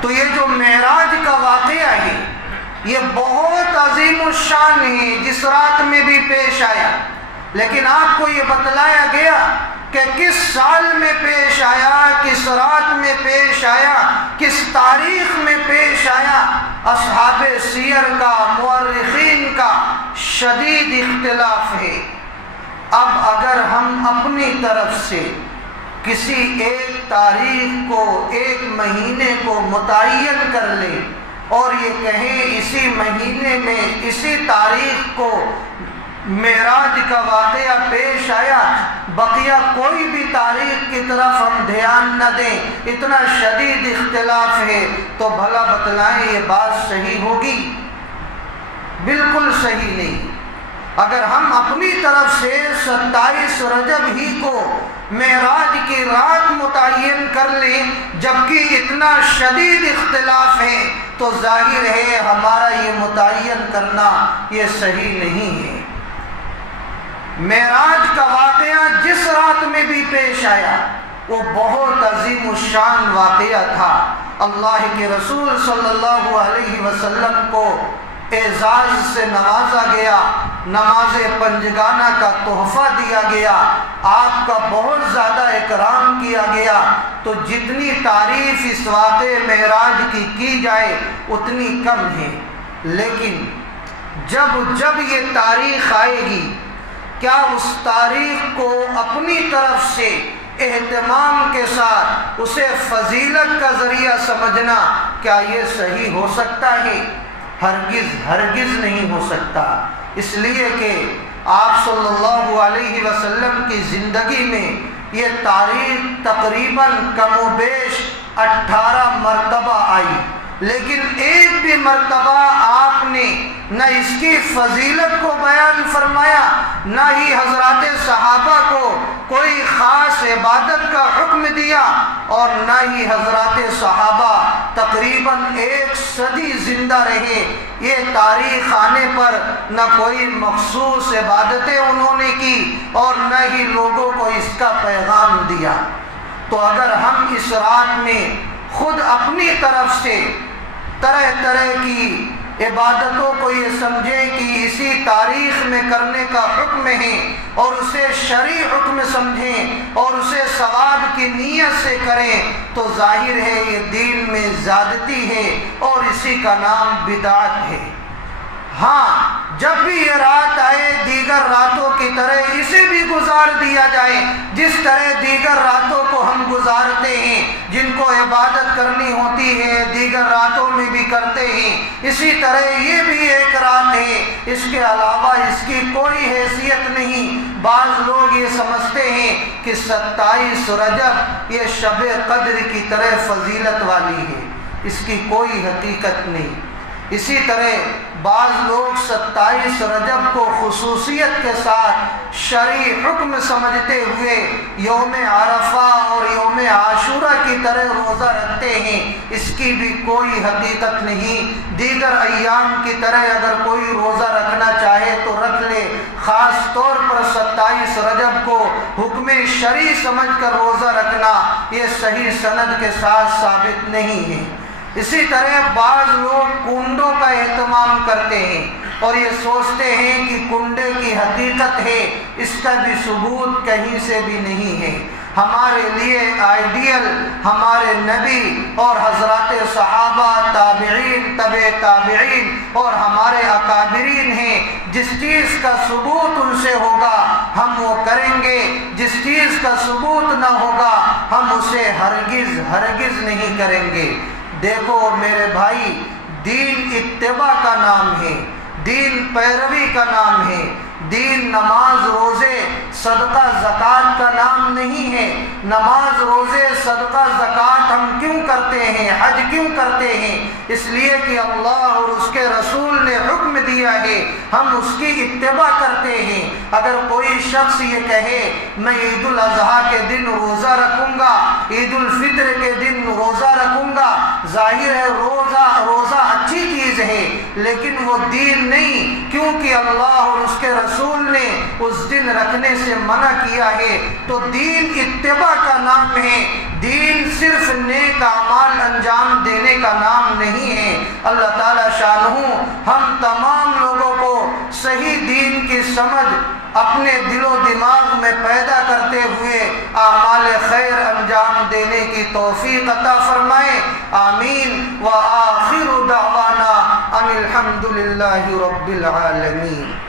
تو یہ جو معراج کا واقعہ ہے یہ بہت عظیم الشان ہے، جس رات میں بھی پیش آیا، لیکن آپ کو یہ بتلایا گیا کہ کس سال میں پیش آیا، کس رات میں پیش آیا، کس تاریخ میں پیش آیا۔ اصحاب سیر کا، مورخین کا شدید اختلاف ہے۔ اب اگر ہم اپنی طرف سے کسی ایک تاریخ کو، ایک مہینے کو متعین کر لیں اور یہ کہیں اسی مہینے میں اسی تاریخ کو معراج کا واقعہ پیش آیا، بقیہ کوئی بھی تاریخ کی طرف ہم دھیان نہ دیں، اتنا شدید اختلاف ہے، تو بھلا بتلائیں یہ بات صحیح ہوگی؟ بالکل صحیح نہیں۔ اگر ہم اپنی طرف سے 27 رجب ہی کو معراج کی رات متعین کر لیں جبکہ اتنا شدید اختلاف ہے، تو ظاہر ہے ہمارا یہ متعین کرنا یہ صحیح نہیں ہے۔ معراج کا واقعہ جس رات میں بھی پیش آیا وہ بہت عظیم الشان واقعہ تھا۔ اللہ کے رسول صلی اللہ علیہ وسلم کو اعزاز سے نوازا گیا، نماز پنجگانہ کا تحفہ دیا گیا، آپ کا بہت زیادہ اکرام کیا گیا۔ تو جتنی تعریف اس واقعے معراج کی جائے اتنی کم ہے، لیکن جب یہ تاریخ آئے گی، کیا اس تاریخ کو اپنی طرف سے اہتمام کے ساتھ اسے فضیلت کا ذریعہ سمجھنا، کیا یہ صحیح ہو سکتا ہے؟ ہرگز نہیں ہو سکتا، اس لیے کہ آپ صلی اللہ علیہ وسلم کی زندگی میں یہ تاریخ تقریباً کم و بیش 18 مرتبہ آئی، لیکن ایک بھی مرتبہ آپ نے نہ اس کی فضیلت کو بیان فرمایا، نہ ہی حضرات صحابہ کو کوئی خاص عبادت کا حکم دیا، اور نہ ہی حضرات صحابہ تقریباً 1 صدی زندہ رہے۔ یہ تاریخ آنے پر نہ کوئی مخصوص عبادتیں انہوں نے کی اور نہ ہی لوگوں کو اس کا پیغام دیا۔ تو اگر ہم اس رات میں خود اپنی طرف سے طرح طرح کی عبادتوں کو یہ سمجھیں کہ اسی تاریخ میں کرنے کا حکم ہے اور اسے شرعی حکم سمجھیں اور اسے ثواب کی نیت سے کریں، تو ظاہر ہے یہ دین میں زیادتی ہے اور اسی کا نام بدعت ہے۔ ہاں، جب بھی یہ رات آئے دیگر راتوں کی طرح اسے بھی گزار دیا جائے، جس طرح دیگر راتوں کو ہم گزارتے ہیں، جن کو عبادت کرنی ہوتی ہے دیگر راتوں میں بھی کرتے ہیں، اسی طرح یہ بھی ایک رات ہے، اس کے علاوہ اس کی کوئی حیثیت نہیں۔ بعض لوگ یہ سمجھتے ہیں کہ 27 رجب یہ شب قدر کی طرح فضیلت والی ہے، اس کی کوئی حقیقت نہیں۔ اسی طرح بعض لوگ 27 رجب کو خصوصیت کے ساتھ شرعی حکم سمجھتے ہوئے یوم عرفہ اور یوم عاشورہ کی طرح روزہ رکھتے ہیں، اس کی بھی کوئی حقیقت نہیں۔ دیگر ایام کی طرح اگر کوئی روزہ رکھنا چاہے تو رکھ لے، خاص طور پر 27 رجب کو حکم شرعی سمجھ کر روزہ رکھنا یہ صحیح سند کے ساتھ ثابت نہیں ہے۔ اسی طرح بعض لوگ کنڈوں کا اہتمام کرتے ہیں اور یہ سوچتے ہیں کہ کنڈے کی حقیقت ہے، اس کا بھی ثبوت کہیں سے بھی نہیں ہے۔ ہمارے لیے آئیڈیل ہمارے نبی اور حضرات صحابہ، تابعین، تبع تابعین اور ہمارے اکابرین ہیں۔ جس چیز کا ثبوت ان سے ہوگا ہم وہ کریں گے، جس چیز کا ثبوت نہ ہوگا ہم اسے ہرگز نہیں کریں گے۔ دیکھو میرے بھائی، دین اتباع کا نام ہے، دین پیروی کا نام ہے، دین نماز روزے صدقہ زکوٰۃ کا نام نہیں ہے۔ نماز روزے صدقہ زکوٰۃ ہم کیوں کرتے ہیں، حج کیوں کرتے ہیں؟ اس لیے کہ اللہ اور اس کے رسول نے حکم دیا ہے، ہم اس کی اتباع کرتے ہیں۔ اگر کوئی شخص یہ کہے میں عید الاضحیٰ کے دن روزہ رکھوں گا، عید الفطر کے دن روزہ رکھوں گا، ظاہر ہے روزہ اچھی چیز ہے لیکن وہ دین نہیں، کیونکہ اللہ اور اس کے رسول نے اس دن رکھنے سے منع کیا ہے۔ تو دین اتباع کا نام ہے، دین صرف نیک اعمال انجام دینے کا نام نہیں ہے۔ اللہ تعالیٰ شانہ ہم تمام لوگوں کو صحیح دین کی سمجھ اپنے دل و دماغ میں پیدا کرتے ہوئے اعمال خیر انجام دینے کی توفیق عطا فرمائے، آمین۔ وآخر دعوانا ان الحمد للہ رب العالمین۔